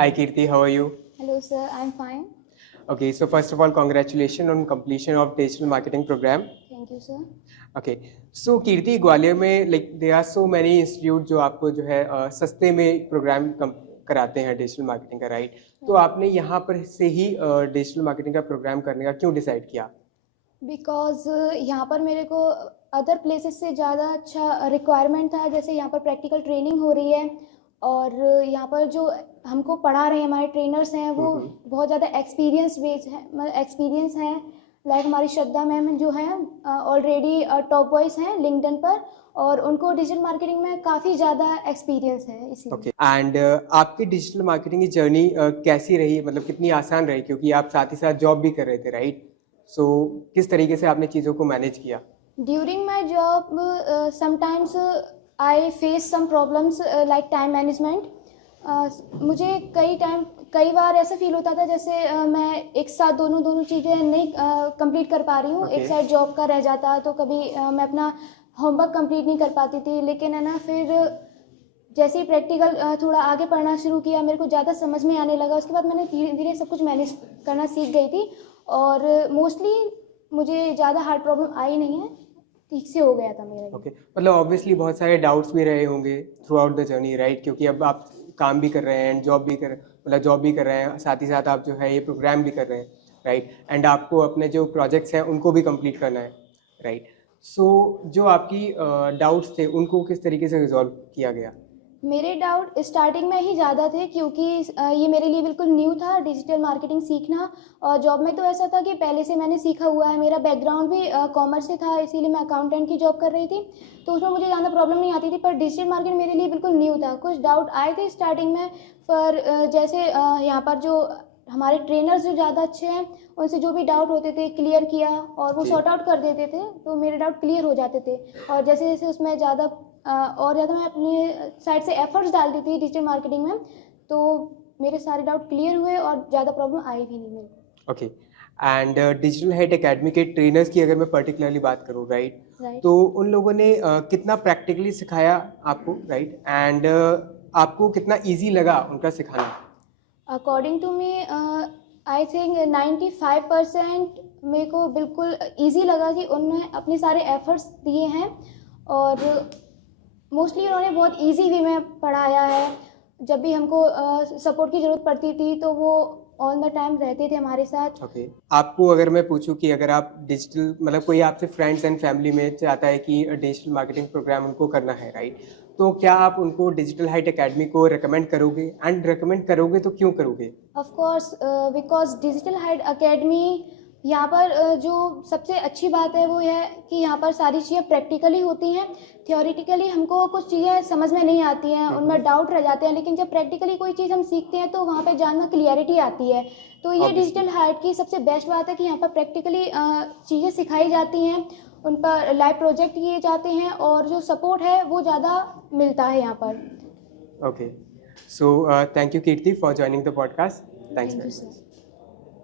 Hi Kirti, how are you? Hello, sir. I'm fine. Okay, so first of all, congratulations on completion of digital marketing program. Thank you, sir. Okay, so Kirti, Gwalior में there are so many institute जो आपको जो है सस्ते में programme कराते हैं digital marketing का, राइट? तो आपने यहाँ पर से ही डिजिटल मार्केटिंग का प्रोग्राम करने का क्यों डिसाइड किया? बिकॉज यहाँ पर मेरे को अदर प्लेसेस से ज़्यादा अच्छा रिक्वायरमेंट था। जैसे यहाँ पर प्रैक्टिकल ट्रेनिंग हो रही है और यहाँ पर जो हमको पढ़ा रहे हैं हमारे ट्रेनर्स हैं वो बहुत ज़्यादा एक्सपीरियंस हैं। लाइक हमारी श्रद्धा मैम जो है ऑलरेडी टॉप वॉइस हैं लिंक्डइन पर और उनको डिजिटल मार्केटिंग में काफ़ी ज़्यादा एक्सपीरियंस है इसी। ओके, एंड आपकी डिजिटल मार्केटिंग की जर्नी कैसी रही, मतलब कितनी आसान रही, क्योंकि आप साथ ही साथ जॉब भी कर रहे थे, राइट? सो किस तरीके से आपने चीज़ों को मैनेज किया? During my job sometimes I face some problems like time management. मुझे कई बार ऐसा फील होता था जैसे मैं एक साथ दोनों चीज़ें नहीं कंप्लीट कर पा रही हूँ। एक साइड जॉब का रह जाता तो कभी मैं अपना होमवर्क कंप्लीट नहीं कर पाती थी। लेकिन है ना, फिर जैसे ही प्रैक्टिकल थोड़ा आगे पढ़ना शुरू किया मेरे को ज़्यादा समझ में आने लगा। उसके बाद मैंने धीरे धीरे सब कुछ मैनेज करना सीख गई थी और मोस्टली मुझे ज़्यादा हार्ड प्रॉब्लम आई नहीं है, ठीक से हो गया था मेरा। ओके, मतलब ऑब्वियसली बहुत सारे डाउट्स भी रहे होंगे through out the journey, right? क्योंकि अब आप काम भी कर रहे हैं, जॉब भी कर रहे हैं, साथ ही साथ आप जो है ये प्रोग्राम भी कर रहे हैं, राइट? एंड आपको अपने जो प्रोजेक्ट्स हैं उनको भी कंप्लीट करना है, राइट? सो जो आपकी डाउट्स थे उनको किस तरीके से रिजॉल्व किया गया? मेरे डाउट स्टार्टिंग में ही ज़्यादा थे क्योंकि ये मेरे लिए बिल्कुल न्यू था डिजिटल मार्केटिंग सीखना। और जॉब में तो ऐसा था कि पहले से मैंने सीखा हुआ है, मेरा बैकग्राउंड भी कॉमर्स से था, इसीलिए मैं अकाउंटेंट की जॉब कर रही थी तो उसमें मुझे ज़्यादा प्रॉब्लम नहीं आती थी। पर डिजिटल मार्केट मेरे लिए बिल्कुल न्यू था। कुछ डाउट आए थे स्टार्टिंग में, पर जैसे यहाँ पर जो हमारे ट्रेनर्स जो ज़्यादा अच्छे हैं उनसे जो भी डाउट होते थे क्लियर किया और वो सॉर्ट आउट कर देते थे तो मेरे डाउट क्लियर हो जाते थे। और जैसे जैसे उसमें ज़्यादा मैं अपनी साइड से एफर्ट्स डालती थी डिजिटल मार्केटिंग में तो मेरे सारे डाउट क्लियर हुए और ज़्यादा प्रॉब्लम आई भी नहीं मेरे को। Okay, and digital head academy के ट्रेनर्स की अगर मैं पर्टिकुलरली बात करूँ, राइट? तो उन लोगों ने कितना प्रैक्टिकली सिखाया आपको, राइट? एंड आपको कितना ईजी लगा उनका सिखाना? According to me I think 95% मेरे को बिल्कुल ईजी लगा कि उन्होंने अपने सारे एफर्ट्स दिए हैं और मोस्टली उन्होंने बहुत ईजी वे में पढ़ाया है। जब भी हमको सपोर्ट की ज़रूरत पड़ती थी तो वो ऑल द टाइम रहते थे हमारे साथ। ओके, आपको अगर मैं पूछूं कि अगर आप डिजिटल, मतलब कोई आपसे फ्रेंड्स एंड फैमिली में चाहता है कि डिजिटल मार्केटिंग प्रोग्राम उनको करना है, राइट? तो क्या आप उनको डिजिटल हाइट एकेडमी को रेकमेंड करोगे, एंड रेकमेंड करोगे तो क्यों करोगे? Of course, because digital height academy यहाँ पर जो सबसे अच्छी बात है वो है कि यहाँ पर सारी चीज़ें प्रैक्टिकली होती हैं। थियोरिटिकली हमको कुछ चीज़ें समझ में नहीं आती हैं, उनमें डाउट रह जाते हैं, लेकिन जब प्रैक्टिकली कोई चीज़ हम सीखते हैं तो वहाँ पे जानना क्लियरिटी आती है। तो ये डिजिटल हाइट की सबसे बेस्ट बात है कि यहाँ पर प्रैक्टिकली चीज़ें सिखाई जाती हैं, उन पर लाइव प्रोजेक्ट किए जाते हैं और जो सपोर्ट है वो ज़्यादा मिलता है यहाँ पर। Okay, so thank you Kirti for joining the podcast. Thanks. Thank you sir.